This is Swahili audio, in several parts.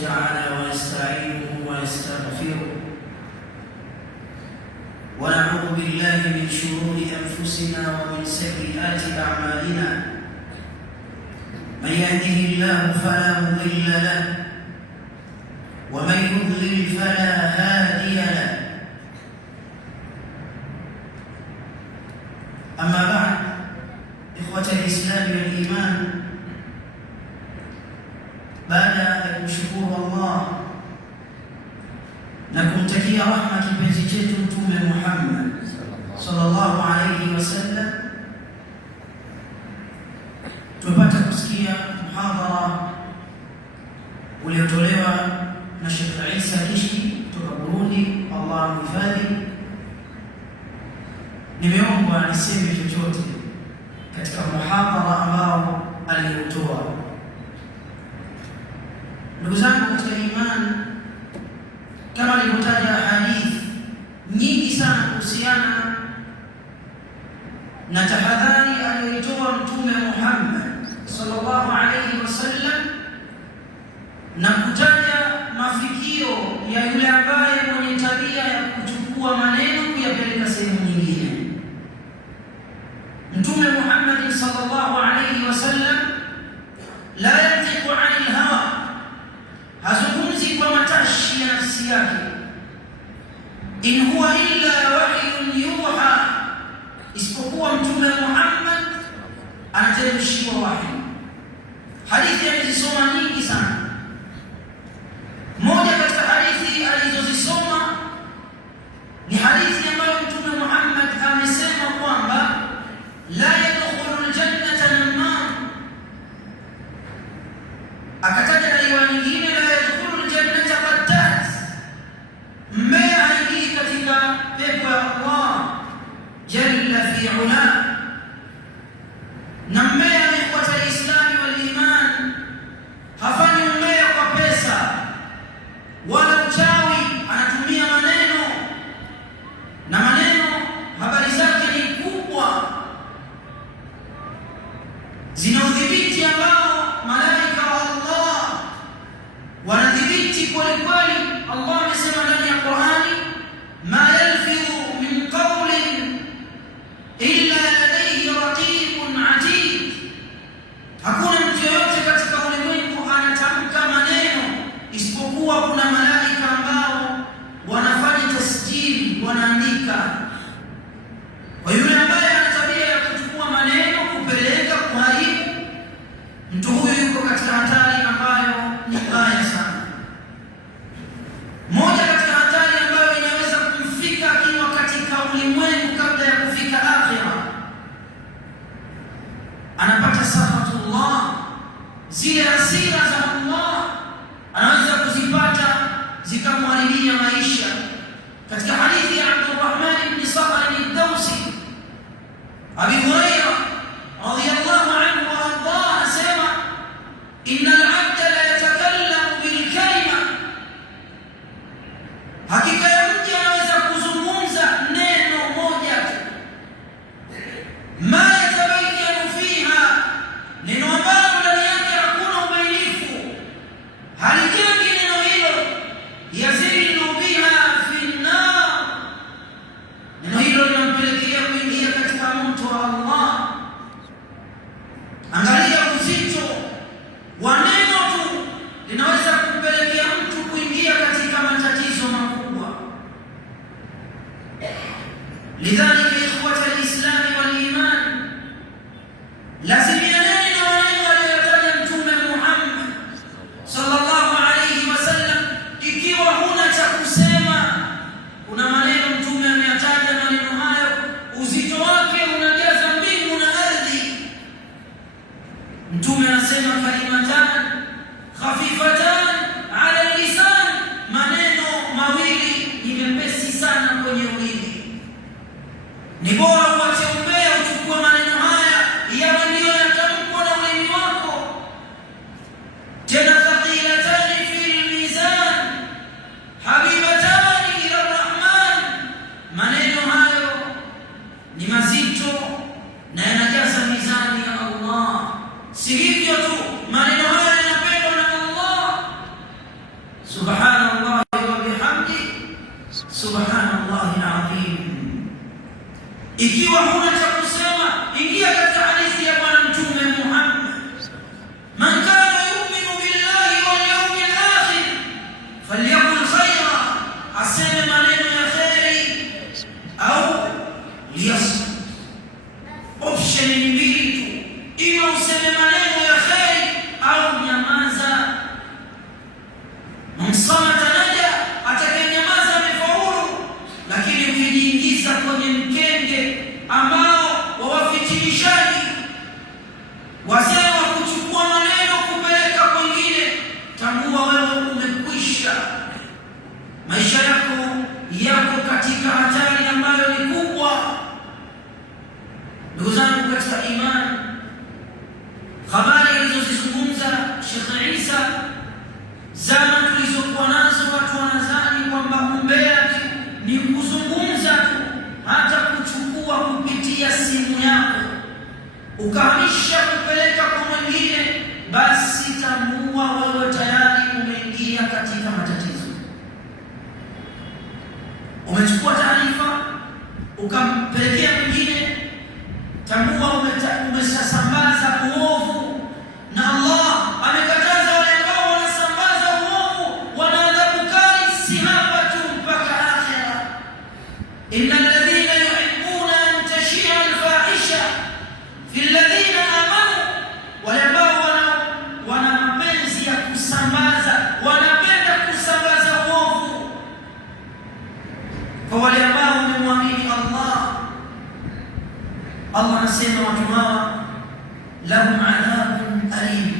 تعالى ونستعينه ونستغفره ونعوذ بالله من شرور أنفسنا ومن سيئات أعمالنا. من يهده الله فلا مضل له ومن يضلل فلا هادي له. أما بعد، إخوة الإسلام والإيمان، baada ya kumshukuru Allah na kumtakia rahma kipenzi chetu Mtume Muhammad sallallahu alayhi wasallam, tupata kusikia muhadhara uliotolewa na Sheikh Isa Kishki kutoka Burundi, Allah amhifadhi. Nimeomba niseme chochote katika muhadhara ambao aliotoa. Ndugu zangu katika imani, kama nilivyotaja hadithi nyingi sana kuhusiana na tahadhari aliyoitoa Mtume Muhammad sallallahu alayhi wasallam na kutaja mafikio ya yule ambaye mwenye tabia ya kuchukua maneno kuyapeleka sehemu nyingine. Mtume Muhammad sallallahu alayhi wasallam la yantiqu anil hawa, hazungumzi kwa matashi ya nafsi yake. In huwa illa wahyun yuha, isipokuwa Mtume Muhammad anateremshiwa wahi. Hadithi alizisoma nyingi sana. Moja katika hadithi alizozisoma ni hadithi ambayo Mtume Muhammad amesema kwamba la yadkhulu aljannata namam. Akataja riwaya nyingine, la yadkhulu aljannata qattat, mmea haingii katika pepo ya Allah jalla fi ula. Na mmea ikhwata alislami waliman hafanyi mmea kwa pesa wala uchawi, anatumia maneno, na maneno habari zake ni kubwa, zina udhibiti ambao malaika wa Allah wanadhibiti kweli kweli. Allah amesema ndani ya Qur'ani, ma yalfidhu min qawlin illa ladayhi raqibun atid. Hakuna mtu yoyote katika ulimwengu anatamka maneno isipokuwa kuna malaika ambao wanafanya tasjili, wanaandika. Kwa yule ambaye ana tabia ya kuchukua maneno kupeleka kuharibu, mtu huyu yuko katika hatari ambayo ni mbaya sana. Moja katika hatari ambayo inaweza kumfika akiwa katika ulimwengu kabla ya kufika akhira, anapata sakhatullah, zile hasira za Allah anaweza kuzipata zikamharibia maisha. Katika hadithi ya Abdurrahman ibn Sakhr ad-Dawsi, Abi Hurairah radiyallahu anhu wa arda anasema, inna al-abda la yatakallamu bil kalima, hakika ya mja anaweza kuzungumza neno moja tu, ma yatabayyanu fiha, neno ambalo ndani yake hakuna ubainifu, halijengi neno hilo, yazillu biha fi nnar, neno hilo linampelekea kuingia katika moto wa Allah. Angalia uzito wa neno tu, linaweza kumpelekea mtu kuingia katika matatizo makubwa. Lidhalika ikhwata alislami waliman, lazimianeni na maneno aliyotaja Mtume Muhammad sallallahu alayhi wasallam. Ikiwa huna cha kusema, kuna maneno Mtume ameyataja, maneno hayo uzito wake unajaza mbingu na ardhi. Mtume anasema, kalimatan khafifatan ala lisan, maneno mawili ni mepesi sana kwenye ulimi. Ni bora uache umbea, uchukue maneno haya yawe ndiyo yatamkwa na ulimi wako. Tena thaqilatani fil mizan habibatani ila Rahman, maneno hayo ni mazito na yanajaza mizani ya Allah. Si hivyo tu, maneno haya Allah anasema watu hawa lahum adhabun alim,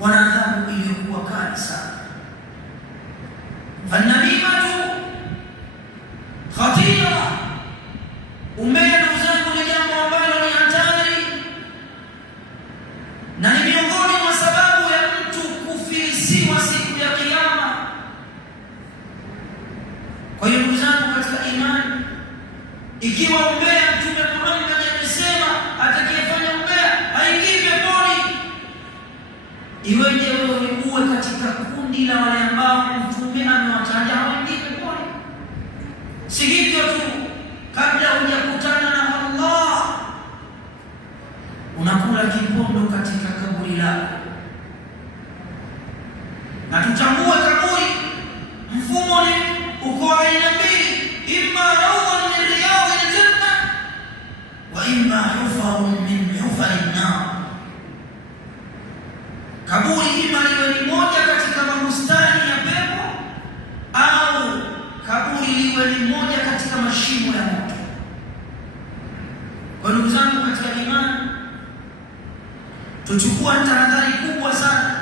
wana adhabu iliyokuwa kali sana. Fannamimatu khatira, umbea ndugu zangu ni jambo ambalo ni hatari na ni miongoni mwa sababu ya mtu kufilisiwa siku ya Kiyama. Kwa hiyo ndugu zangu katika imani, ikiwa umbea Mtume Muhammad amesema atakayefanya umbea haingii peponi, iweje wewe uwe katika kundi la wale ambao Mtume amewataja hawaingii peponi? Si hivyo tu, kabla hujakutana na Allah unakula kipondo katika kaburi lako. Na tutambue kaburi mfumo ni uko aina mbili, imma rawdan min riyadhi aljanna wa imma hufarun min hufari an-nar. Kaburi ima liwe ni moja katika mabustani ya pepo au kaburi liwe ni moja katika mashimo ya moto. Kwa ndugu zangu katika imani, tuchukua tahadhari kubwa sana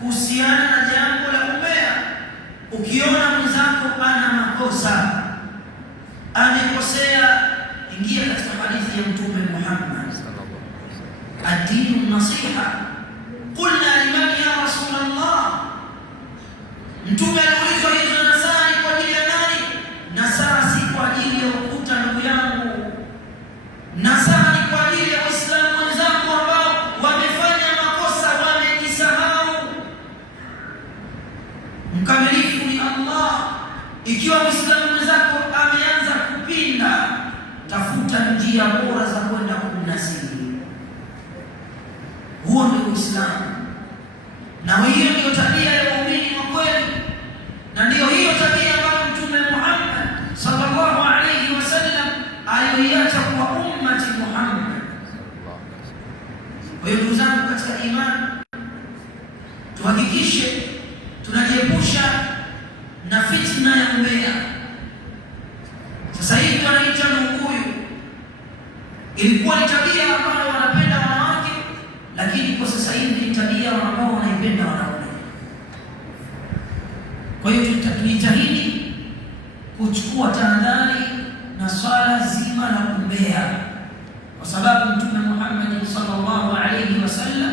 kuhusiana na jambo la umbea. Ukiona mwenzako ana makosa, amekosea, ingia katika hadithi ya Mtume Muhammad, ad-dinu nasiha. Qulna liman ya Rasulullah, Mtume aliulizwa hizo nasaha ni kwa ajili ya nani? Nasaha si kwa ajili ya ukuta ndugu yangu, nasaha ni kwa ajili ya Waislamu wenzako ambao wamefanya makosa, wamejisahau. Mkamilifu ni Allah. Ikiwa Muislamu mwenzako ameanza kupinda, tafuta njia bora za kwenda kumnasihi. Huo ndio Uislamu, na hiyo ndio tabia ya waumini wa kweli, na ndio hiyo tabia ambayo Mtume Muhammad sallallahu alayhi wasallam aliyoiacha kwa ummati Muhammad. Kwa hiyo ndugu zangu katika imani, tuhakikishe tunajiepusha na fitna ya umbea. Sasa hivi wanaita nukuyu, ilikuwa ni tabia ambayo wanapenda wanawake, lakini kwa sasa hivi ni tabia ambao wanaipenda wanaume. Kwa hiyo tutajitahidi kuchukua tahadhari na swala zima la umbea, kwa sababu Mtume Muhammad sallallahu alayhi wasallam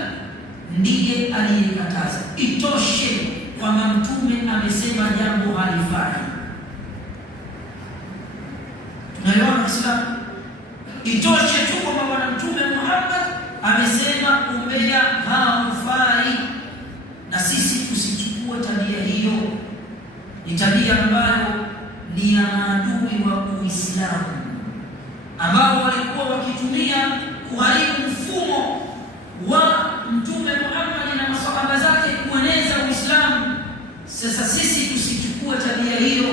ndiye aliyekataza. Itoshe kwamba Mtume amesema jambo halifai. Tunaelewana Waislamu? Itoshe tu kwamba Bwana Mtume Muhammad amesema umbea haufai, na sisi tusichukue tabia hiyo. Ni tabia ambayo ni ya maadui wa Uislamu ambao walikuwa wakitumia kuharibu mfumo wa Mtume Muhammad na masahaba zake kueneza Uislamu. Sasa sisi tusichukue tabia hiyo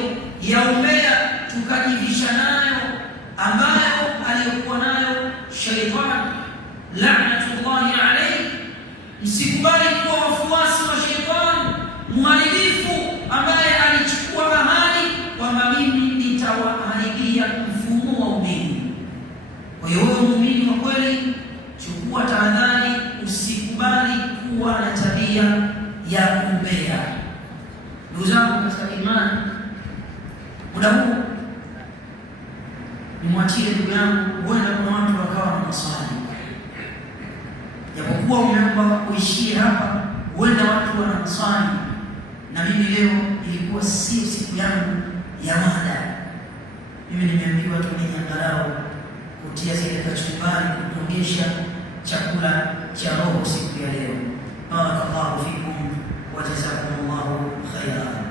ya umbea tukajivisha nayo, ambayo aliyokuwa nayo Shaitani la'natullahi alayhi. Msikubali kuwa wafuasi wa Shaitani mharibifu ambaye alichukua ahadi kwamba mimi nitawaharibia mfumo wa umini. Kwa hiyo wewe muumini wa kweli, chukua tahadhari, usikubali kuwa na tabia ya umbea. Ndugu zangu katika imani, muda huu nimwachie ndugu yangu, huenda kuna watu wakawa na maswali. Japokuwa umeomba uishie hapa, huenda watu wana maswali, na mimi leo ilikuwa sio siku yangu ya mada. Mimi nimeambiwa tu ni angalau kutia zile kachumbari kutongesha chakula cha roho siku ya leo. Barakallahu fikum wa jazakumullahu khairan.